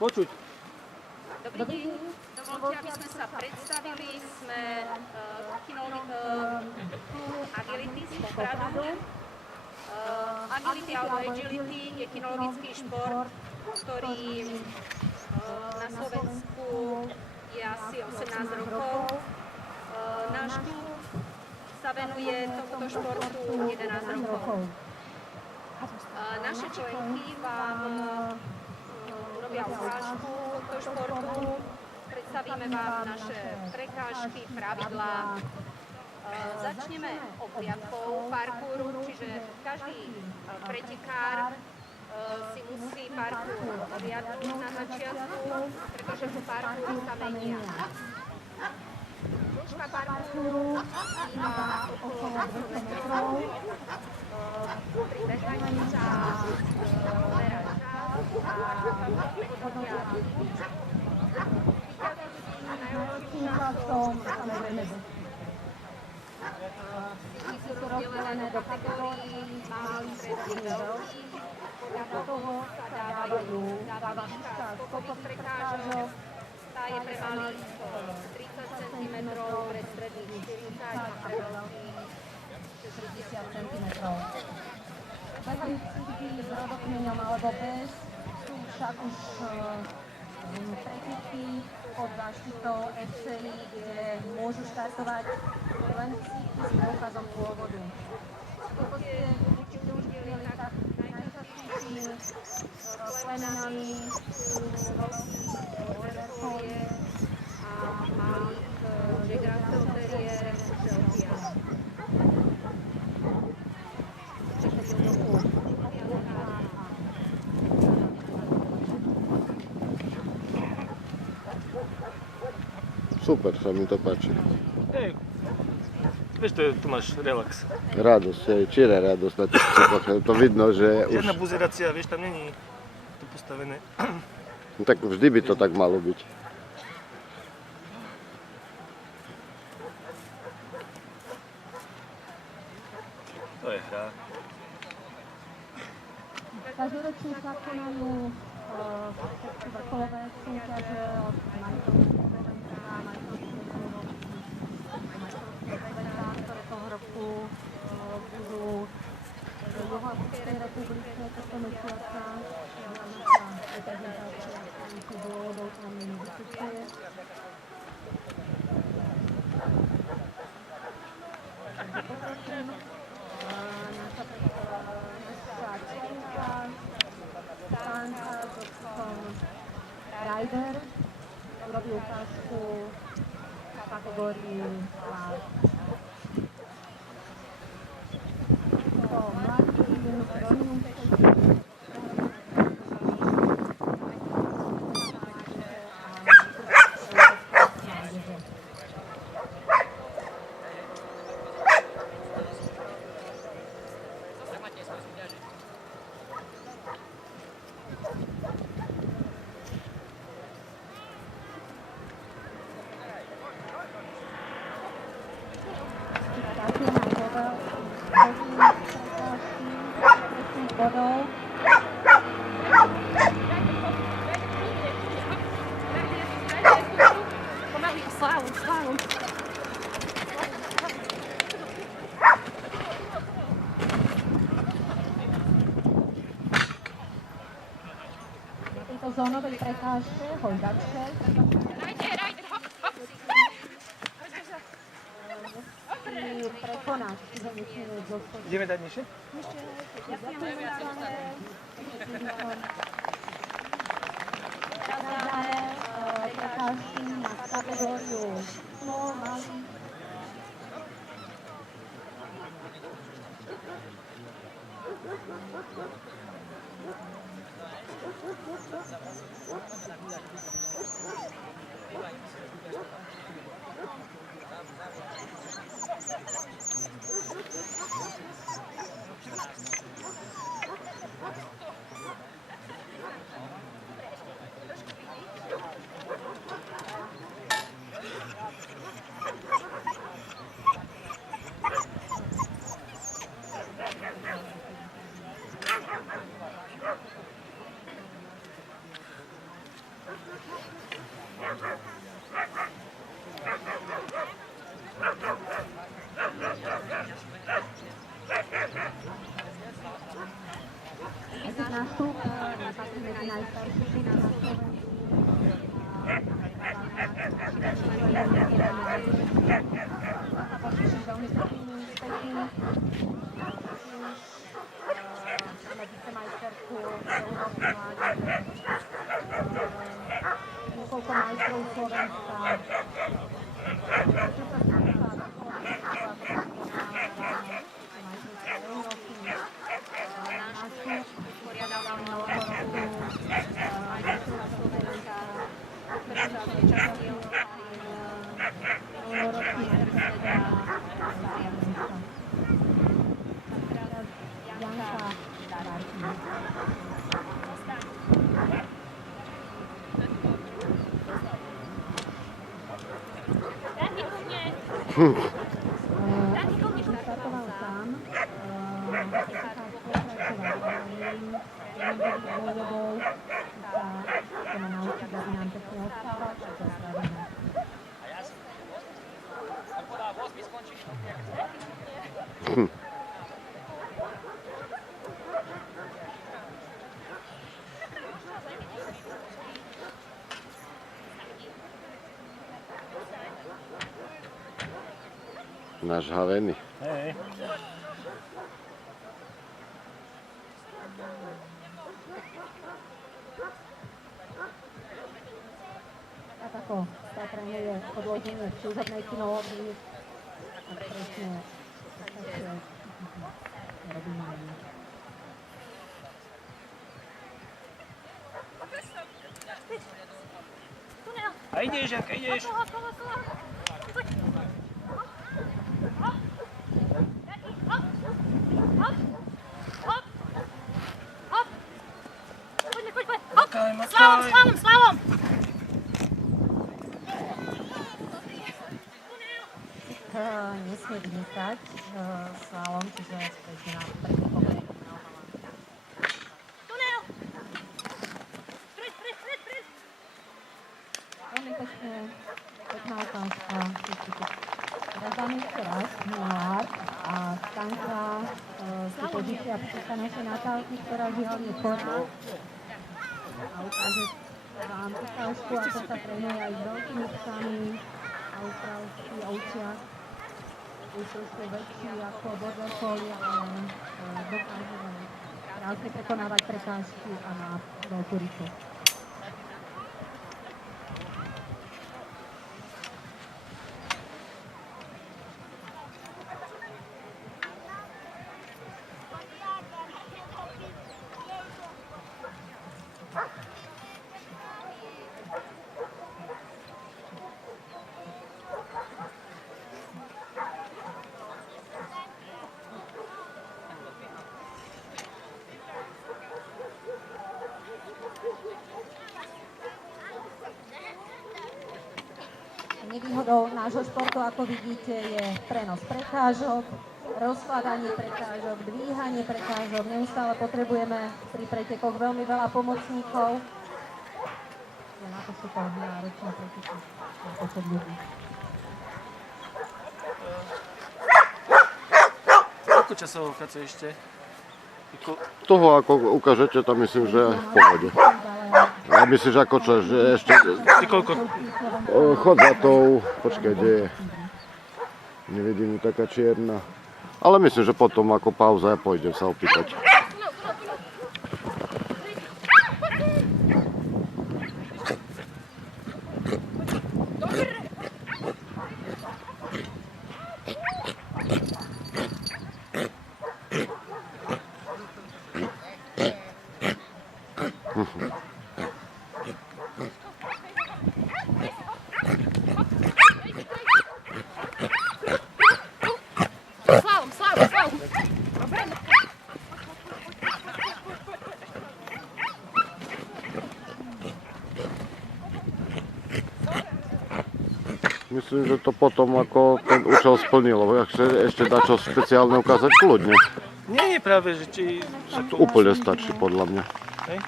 Počuť. Dobrý deň, dovolte, aby sme sa predstavili. Sme Agility z Popradu. Agility alebo Agility je kinologický šport, ktorý na Slovensku je asi 18 rokov. Náš klub sa venuje tomuto športu 11 rokov. Naše členky vám urobia ukážku tohto športu, predstavíme vám naše prekážky, pravidlá. Začneme obhliadkou parkouru, čiže každý pretekár si musí parkour obhliadnúť na začiatku, pretože v parkouru sa menia. Dĺžka parkouru býva okolo 200 metrov. Pri behaní sa merá čas a hodnotia najlepším časom samozrejme. Sú rozdelené do kategórií malých, stredných, veľkých. Podľa toho sa dáva výška skokových prekážok. Tá je pre malých 30 cm, pre stredných 40 a pre veľkých 60 cm. Behající s rodokmeňom alebo bez sú však už preteky pod záštitou FCI, kde môžu štartovať len s preukazom pôvodu. Toto ste určite už videli, tak najčastejšími plemenami sú Border Collie a malých Jack Russell Terrier Sheltia. Super, sa mi to páči. Hej, vieš, tu máš relax. Radosť, číra radosť na tých cykloch. To vidno, že už... Žiadna buzerácia, vieš, tam není to postavené. No, tak vždy by to tak malo byť. To je hra. Každoročne sa konajú vrcholové súťaže od majstrovstiev Slovenska, majstrovstiev Európy, majstrovstiev sveta, ktoré toho roku budú v Juhoafrickej republike tohto mesiaca. Naša reprezentácia Slovenských bojovodov tam vystupuje. Naša členka Stanka s odstupom Rider urobí ukážku v kategórii Class. To mladý Ronin zónovej prekážke, hojdačke. Musí prekonať, čiže musíme zostať. Ideme dať nižšie? Prekážky na kategóriu small, malý. Keď nastup patrí medzi najstaršími na Slovensku. Veľmi peknými úspechmi. Máme vicemajsterku Európy mládeže. Niekoľko majstrov Slovenska. Čo sa stalo? Startoval sám, chceme naučiť, aby nám pekne odstávať, a to spravíme. Náš havený. Hej. Tak ako trénuje podloženie služobnej kinológii, tak presne robíme aj my. A ideš, Janka, ideš. Slavom! Nesmie vnikať slalom, čiže späť na prvý povrch. Veľmi pekná otázka. Teraz dáme ešte raz Milár a Stanka si pozícia psa našej Natálky, ktorá žiaľ je chorá. A ukáže vám ukážku, ako sa trénuje aj s veľkými psami. Austrálsky ovčiak. Je trošku väčší ako border collie, ale dokáže krásne prekonávať prekážky a má veľkú rýchlosť. Nevýhodou nášho športu, ako vidíte, je prenos prekážok, rozkladanie prekážok, dvíhanie prekážok. Neustále potrebujeme pri pretekoch veľmi veľa pomocníkov. Na to sú to náročné preteky na počet ľudí. Koľko časovka chce ešte? Toho, ako ukážete, tam myslím, že v pohode. A myslíš, ako čo, že ešte... Ty koľko? Chod za tou, počkaj, kde je? Nevidím ju taká čierna. Ale myslím, že potom ako pauza ja pôjdem sa opýtať. Slavom! Myslím, že to potom ako ten účel splnilo. Ak sa ešte dá čo špeciálne ukázať, kľudne. Nie, práve, že či... Úplne stačí podľa mňa. Hej?